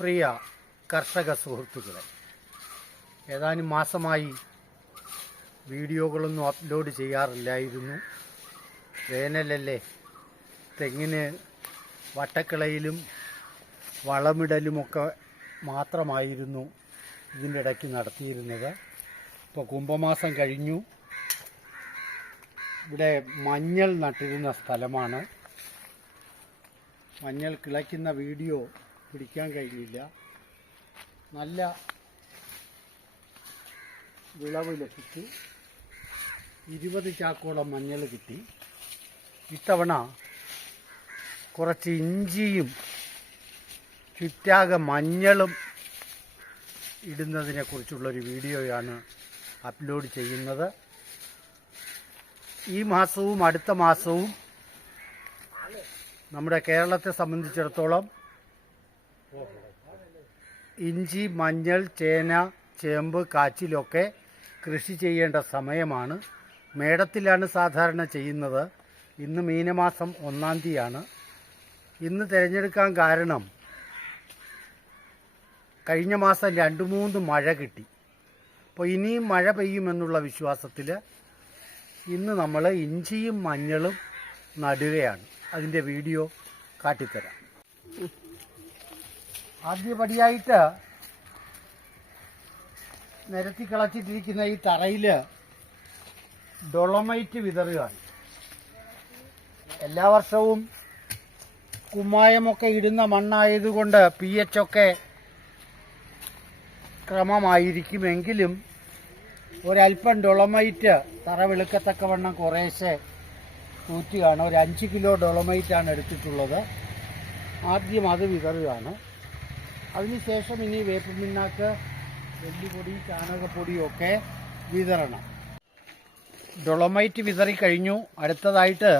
പ്രിയ കർഷക സുഹൃത്തുക്കളെ, ഏതാനും മാസമായി വീഡിയോകളൊന്നും അപ്ലോഡ് ചെയ്യാറില്ലായിരുന്നു. വേനലല്ലേ, തെങ്ങിന് വട്ടക്കിളയിലും വളമിടലുമൊക്കെ മാത്രമായിരുന്നു ഇതിൻ്റെ ഇടയ്ക്ക് നടത്തിയിരുന്നത്. ഇപ്പോൾ കുംഭമാസം കഴിഞ്ഞു. ഇവിടെ മഞ്ഞൾ നട്ടിരുന്ന സ്ഥലമാണ്. മഞ്ഞൾ കിളയ്ക്കുന്ന വീഡിയോ പിടിക്കാൻ കഴിഞ്ഞില്ല. നല്ല വിളവ് ലഭിച്ചു. 20 ചാക്കോളം മഞ്ഞൾ കിട്ടി. ഇത്തവണ കുറച്ച് ഇഞ്ചിയും ചുറ്റാകെ മഞ്ഞളും ഇടുന്നതിനെക്കുറിച്ചുള്ളൊരു വീഡിയോയാണ് അപ്ലോഡ് ചെയ്യുന്നത്. ഈ മാസവും അടുത്ത മാസവും നമ്മുടെ കേരളത്തെ സംബന്ധിച്ചിടത്തോളം ഇഞ്ചി, മഞ്ഞൾ, ചേന, ചേമ്പ്, കാച്ചിലൊക്കെ കൃഷി ചെയ്യേണ്ട സമയമാണ്. മേടത്തിലാണ് സാധാരണ ചെയ്യുന്നത്. ഇന്ന് മീനമാസം 1-ാം തീയതിയാണ്. ഇന്ന് തിരഞ്ഞെടുക്കാൻ കാരണം കഴിഞ്ഞ മാസം 2-3 മഴ കിട്ടി. അപ്പോൾ ഇനിയും മഴ പെയ്യുമെന്നുള്ള വിശ്വാസത്തിൽ ഇന്ന് നമ്മൾ ഇഞ്ചിയും മഞ്ഞളും നടുകയാണ്. അതിൻ്റെ വീഡിയോ കാട്ടിത്തരാം. ആദ്യപടിയായിട്ട് നിരത്തി കിളച്ചിട്ടിരിക്കുന്ന ഈ തറയിൽ ഡൊളമൈറ്റ് വിതറുകയാണ്. എല്ലാ വർഷവും കുമ്മായമൊക്കെ ഇടുന്ന മണ്ണായതുകൊണ്ട് pH ഒക്കെ ക്രമമായിരിക്കുമെങ്കിലും ഒരല്പം ഡൊളമൈറ്റ് തറ വെളുക്കത്തക്കവണ്ണം കുറേശ്ശെ തൂറ്റുകയാണ്. ഒരു 5 കിലോ ഡൊളമൈറ്റാണ് എടുത്തിട്ടുള്ളത്. ആദ്യം അത് വിതറുകയാണ്. അതിനുശേഷം ഇനി വേപ്പിൻ പിണ്ണാക്ക്, എല്ലുപൊടി, ചാണകപ്പൊടിയൊക്കെ വിതറണം. ഡൊളമൈറ്റ് വിതറിക്കഴിഞ്ഞു. അടുത്തതായിട്ട്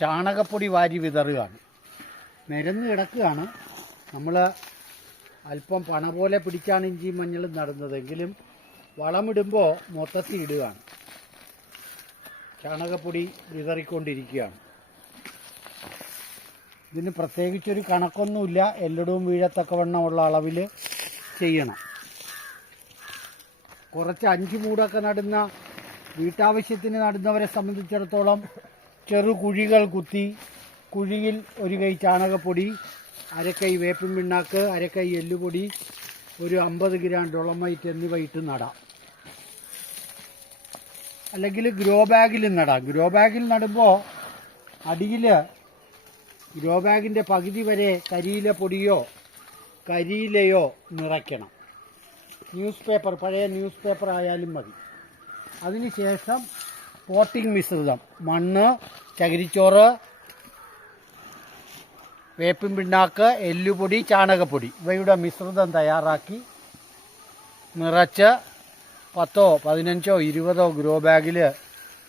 ചാണകപ്പൊടി വാരി വിതറുകയാണ്. നിരന്ന് കിടക്കുകയാണ്. നമ്മൾ അല്പം പണ പോലെ പിടിച്ചാണ് ഇഞ്ചിയും മഞ്ഞളും നടുന്നതെങ്കിലും വളമിടുമ്പോൾ മൊത്തത്തിൽ ഇടുകയാണ്. ചാണകപ്പൊടി വിതറിക്കൊണ്ടിരിക്കുകയാണ്. ഇതിന് പ്രത്യേകിച്ചൊരു കണക്കൊന്നുമില്ല. എല്ലായിടവും വീഴത്തക്കവണ്ണമുള്ള അളവിൽ ചെയ്യണം. കുറച്ച് 5 മൂടൊക്കെ നടുന്ന വീട്ടാവശ്യത്തിന് നടുന്നവരെ സംബന്ധിച്ചിടത്തോളം ചെറു കുഴികൾ കുത്തി കുഴിയിൽ 1 കൈ ചാണകപ്പൊടി, 1/2 കൈ വേപ്പിൻ പിണ്ണാക്ക്, 1/2 കൈ എല്ലുപൊടി, ഒരു 50 ഗ്രാം ഡൊളമൈറ്റ് എന്നിവ ഇട്ട് നടാം. അല്ലെങ്കിൽ ഗ്രോ ബാഗിൽ നടാം. ഗ്രോ ബാഗിൽ നടുമ്പോൾ അടിയിൽ ഗ്രോ ബാഗിൻ്റെ പകുതി വരെ കരിയില പൊടിയോ കരിയിലയോ നിറയ്ക്കണം. ന്യൂസ് പേപ്പർ, പഴയ ന്യൂസ് പേപ്പർ ആയാലും മതി. അതിനുശേഷം പോട്ടിംഗ് മിശ്രിതം, മണ്ണ്, ചകിരിച്ചോറ്, വേപ്പിൻ പിണ്ണാക്ക്, എല്ലുപൊടി, ചാണകപ്പൊടി ഇവയുടെ മിശ്രിതം തയ്യാറാക്കി നിറച്ച് 10, 15, 20 ഗ്രോ ബാഗിൽ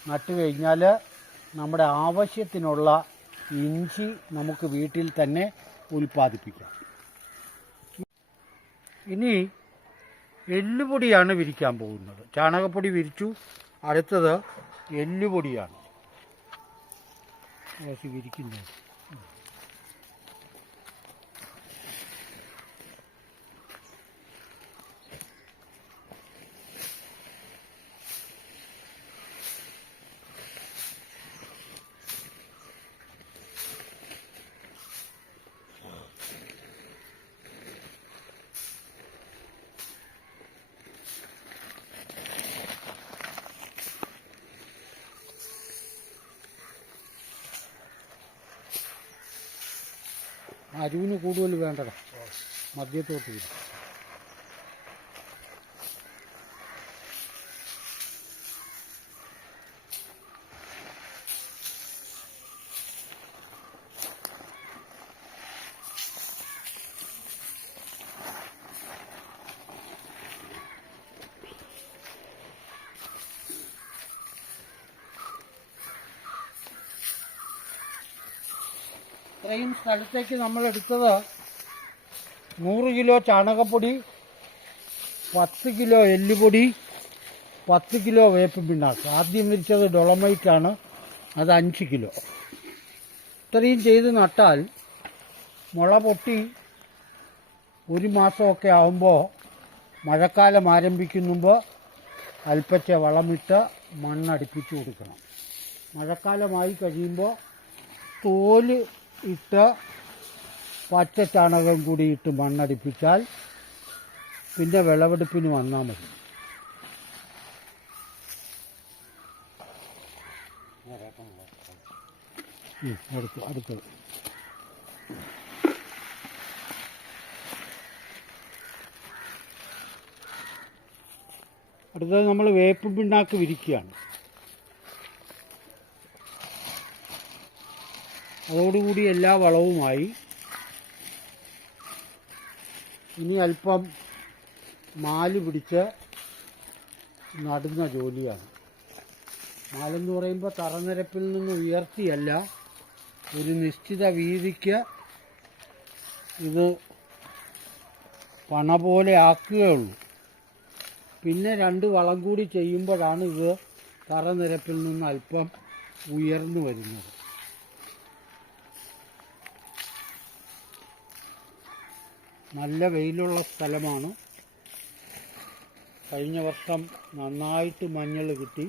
നട്ടു കഴിഞ്ഞാൽ നമ്മുടെ ആവശ്യത്തിനുള്ള ഇഞ്ചി നമുക്ക് വീട്ടിൽ തന്നെ ഉൽപ്പാദിപ്പിക്കാം. ഇനി എല്ലുപൊടിയാണ് വിരിക്കാൻ പോകുന്നത്. ചാണകപ്പൊടി വിരിച്ചു. അടുത്തത് എല്ലുപൊടിയാണ് വിരിക്കുന്നത്. അരുവിന് കൂടുതൽ വേണ്ടടാ, മദ്യത്തോട്ട് വരും. ഇത്രയും സ്ഥലത്തേക്ക് നമ്മളെടുത്തത് 100 കിലോ ചാണകപ്പൊടി, 10 കിലോ എല്ലുപൊടി, 10 കിലോ വേപ്പിൻ പിണ്ണാക്ക്. ആദ്യം വിരിച്ചത് ഡൊളമൈറ്റാണ്, അത് 5 കിലോ. ഇത്രയും ചെയ്ത് നട്ടാൽ മുള പൊട്ടി ഒരു മാസമൊക്കെ ആകുമ്പോൾ മഴക്കാലം ആരംഭിക്കുമ്പോൾ അല്പച്ച വളമിട്ട് മണ്ണടിപ്പിച്ചു കൊടുക്കണം. മഴക്കാലമായി കഴിയുമ്പോൾ തോല് ഇട്ട് പച്ച ചാണകം കൂടി ഇട്ട് മണ്ണടിപ്പിച്ചാൽ പിന്നെ വിളവെടുപ്പിന് വന്നാൽ മതി. അടുത്തത് നമ്മൾ വേപ്പ് പിണ്ണാക്ക് വിരിക്കുകയാണ്. അതോടുകൂടി എല്ലാ വളവുമായി. ഇനി അല്പം മാല് പിടിച്ച് നടുന്ന ജോലിയാണ്. മാലെന്ന് പറയുമ്പോൾ തറനിരപ്പിൽ നിന്ന് ഉയർത്തിയല്ല, ഒരു നിശ്ചിത വീതിക്ക് ഇത് പണ പോലെ ആക്കുകയുള്ളൂ. പിന്നെ 2 വളം കൂടി ചെയ്യുമ്പോഴാണ് ഇത് തറനിരപ്പിൽ നിന്ന് അല്പം ഉയർന്നു വരുന്നത്. നല്ല വെയിലുള്ള സ്ഥലമാണ്. കഴിഞ്ഞ വർഷം നന്നായിട്ട് മഞ്ഞൾ കിട്ടി.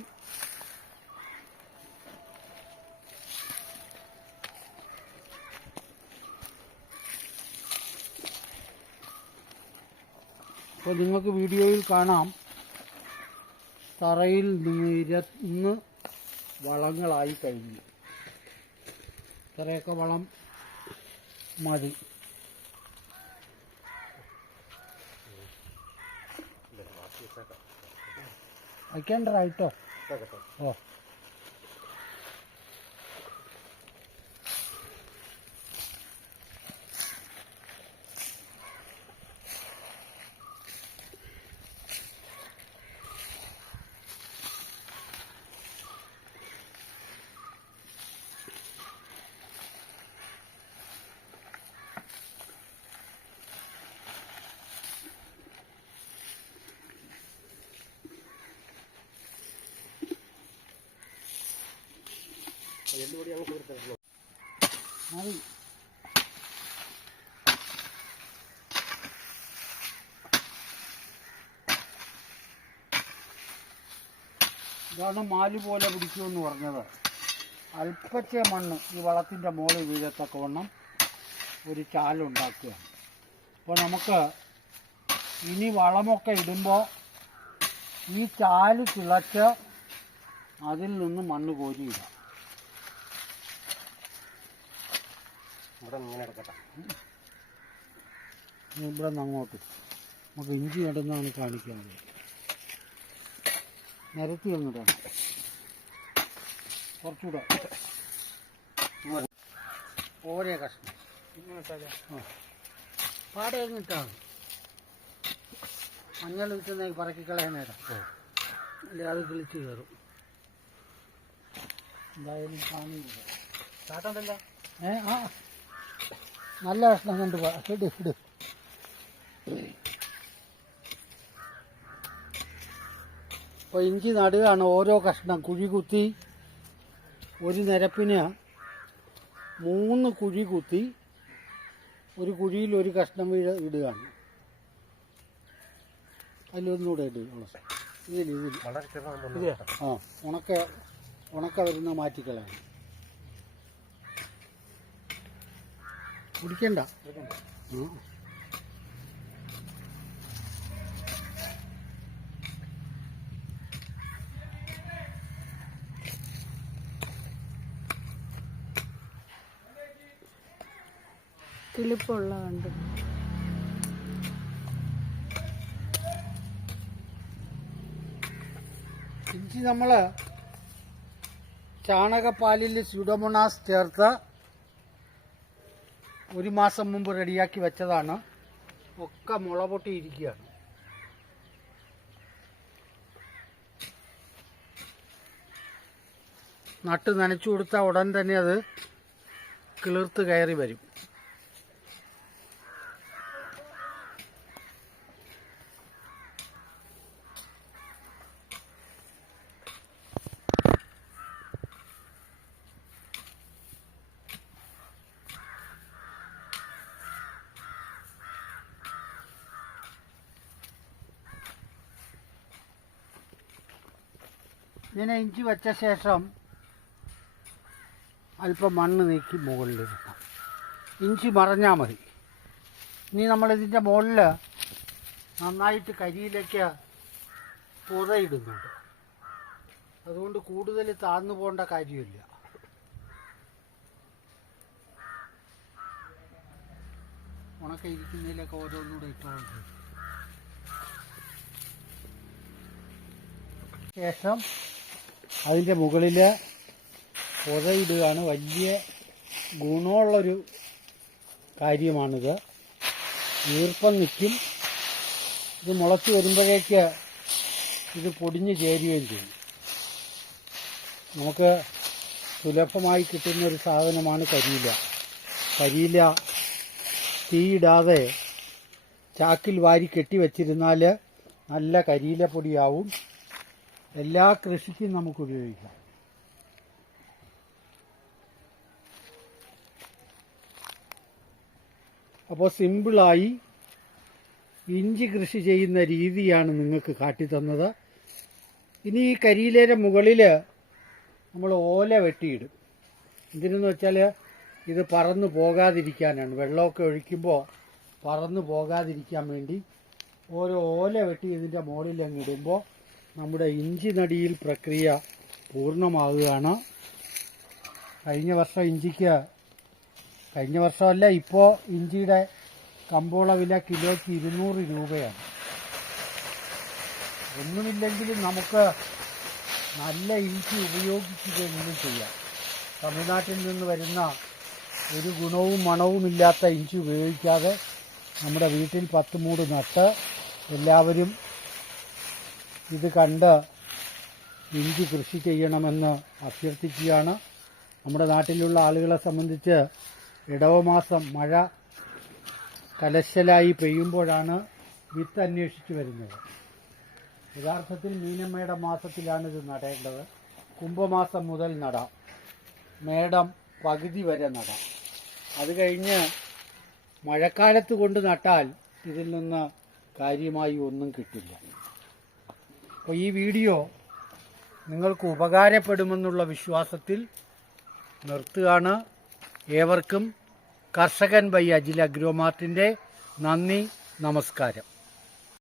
അപ്പോൾ നിങ്ങൾക്ക് വീഡിയോയിൽ കാണാം, തറയിൽ നിരന്ന് വളങ്ങളായി കഴിഞ്ഞു. ഇത്രയൊക്കെ വളം മതി. വയ്ക്കണ്ടോ? ഓ, മതി. ഇതാണ് മാല് പോലെ പിടിക്കുമെന്ന് പറഞ്ഞത്. അല്പച്ചേ മണ്ണ് ഈ വളത്തിൻ്റെ മുകളിൽ വീഴത്തക്കവണ്ണം ഒരു ചാലുണ്ടാക്കുകയാണ്. അപ്പോൾ നമുക്ക് ഇനി വളമൊക്കെ ഇടുമ്പോൾ ഈ ചാല് കിളച്ച് അതിൽ നിന്ന് മണ്ണ് കോരിയിടാം. ഇവിടെ നിന്ന് അങ്ങോട്ട് നമുക്ക് ഇഞ്ചി നടുന്നതാണ് കാണിക്കുന്നത്. നിരത്തി വന്നിട്ടാണ് കുറച്ചുകൂടെ ഓരോ കഷ്ണം പാടെ ഇട്ടാണ് മഞ്ഞൾ വിറ്റുന്ന പറക്കി കളയാനേരം അല്ലെ അത് കിളിച്ച് കയറും. എന്തായാലും കാണുന്നില്ല ചാട്ടണ്ടല്ല. ആ നല്ല കഷ്ണം കണ്ട് ഇട്. അപ്പോൾ ഇഞ്ചി നടുകയാണ്. ഓരോ കഷ്ണം കുഴി കുത്തി ഒരു നിരപ്പിന് 3 കുഴി കുത്തി ഒരു കുഴിയിൽ ഒരു കഷ്ണം ഇടുകയാണ്. അതിലൊന്നുകൂടെ ഇടുക. ഇതിൽ ആ ഉണക്ക വരുന്ന മാറ്റിക്കളയാണ്. കുടിക്കണ്ട. കിളിപ്പുള്ള കണ്ട് ഇഞ്ചി നമ്മൾ ചാണകപ്പാലിൽ സ്യൂഡോമോണാസ് ചേർത്ത് 1 മാസം മുമ്പ് റെഡിയാക്കി വെച്ചതാണ്. ഒക്കെ മുള പൊട്ടിയിരിക്കുകയാണ്. നട്ട് നനച്ചു കൊടുത്താൽ ഉടൻ തന്നെ അത് കിളിർത്ത് കയറി വരും. ഇങ്ങനെ ഇഞ്ചി വെച്ച ശേഷം അല്പം മണ്ണ് നീക്കി മുകളിൽ ഇടണം. ഇഞ്ചി മറഞ്ഞാൽ മതി. ഇനി നമ്മളിതിൻ്റെ മുകളിൽ നന്നായിട്ട് കരിയിലേക്ക് പുതയിടുന്നുണ്ട്. അതുകൊണ്ട് കൂടുതൽ താഴ്ന്നു പോകേണ്ട കാര്യമില്ല. ഉണക്ക ഇരിക്കുന്നതിലൊക്കെ ഓരോന്നുകൂടെ ഇട്ടോണ്ട് ശേഷം അതിൻ്റെ മുകളിൽ പുതയിടുകയാണ്. വലിയ ഗുണമുള്ളൊരു കാര്യമാണിത്. ഈർപ്പം നിൽക്കും. ഇത് മുളച്ച് വരുമ്പോഴേക്ക് ഇത് പൊടിഞ്ഞ് ചേരുകയും ചെയ്യും. നമുക്ക് സുലഭമായി കിട്ടുന്നൊരു സാധനമാണ് കരിയില. കരിയില തീയിടാതെ ചാക്കിൽ വാരി കെട്ടിവെച്ചിരുന്നാൽ നല്ല കരിയില പൊടിയാവും. എല്ലാ കൃഷിക്കും നമുക്ക് ഉപയോഗിക്കാം. അപ്പോൾ സിമ്പിളായി ഇഞ്ചി കൃഷി ചെയ്യുന്ന രീതിയാണ് നിങ്ങൾക്ക് കാട്ടിത്തന്നത്. ഇനി ഈ കരിയിലയുടെ മുകളിൽ നമ്മൾ ഓല വെട്ടിയിടും. എന്തിനെന്ന് വെച്ചാൽ ഇത് പറന്ന് പോകാതിരിക്കാനാണ്. വെള്ളമൊക്കെ ഒഴിക്കുമ്പോൾ പറന്ന് പോകാതിരിക്കാൻ വേണ്ടി ഓരോ ഓല വെട്ടി ഇതിൻ്റെ മുകളിൽ അങ്ങ് ഇടുമ്പോൾ നമ്മുടെ ഇഞ്ചി നടിയിൽ പ്രക്രിയ പൂർണ്ണമാവുകയാണ്. കഴിഞ്ഞ വർഷമല്ല, ഇപ്പോൾ ഇഞ്ചിയുടെ കമ്പോള വില കിലോയ്ക്ക് 200 രൂപയാണ്. ഒന്നുമില്ലെങ്കിലും നമുക്ക് നല്ല ഇഞ്ചി ഉപയോഗിക്കുകയെങ്കിലും ചെയ്യാം. തമിഴ്നാട്ടിൽ നിന്ന് വരുന്ന ഒരു ഗുണവും മണവുമില്ലാത്ത ഇഞ്ചി ഉപയോഗിക്കാതെ നമ്മുടെ വീട്ടിൽ 10 മൂട് നട്ട് എല്ലാവരും ഇത് കണ്ട് ഇഞ്ചി കൃഷി ചെയ്യണമെന്ന് അഭ്യർത്ഥിക്കുകയാണ്. നമ്മുടെ നാട്ടിലുള്ള ആളുകളെ സംബന്ധിച്ച് ഇടവമാസം മഴ കലശലായി പെയ്യുമ്പോഴാണ് വിത്ത് അന്വേഷിച്ച് വരുന്നത്. യഥാർത്ഥത്തിൽ മീനമ്മയുടെ മാസത്തിലാണ് ഇത് നടേണ്ടത്. കുംഭമാസം മുതൽ നടാം. മേടം പകുതി വരെ നടാം. അത് കഴിഞ്ഞ് മഴക്കാലത്ത് കൊണ്ട് നട്ടാൽ ഇതിൽ നിന്ന് കാര്യമായി ഒന്നും കിട്ടില്ല. അപ്പോൾ ഈ വീഡിയോ നിങ്ങൾക്ക് ഉപകാരപ്പെടുമെന്നുള്ള വിശ്വാസത്തിൽ നിർത്തുകയാണ്. ഏവർക്കും കർഷകൻ ബൈ അജിൽ അഗ്രോമാർട്ടിൻ്റെ നന്ദി, നമസ്കാരം.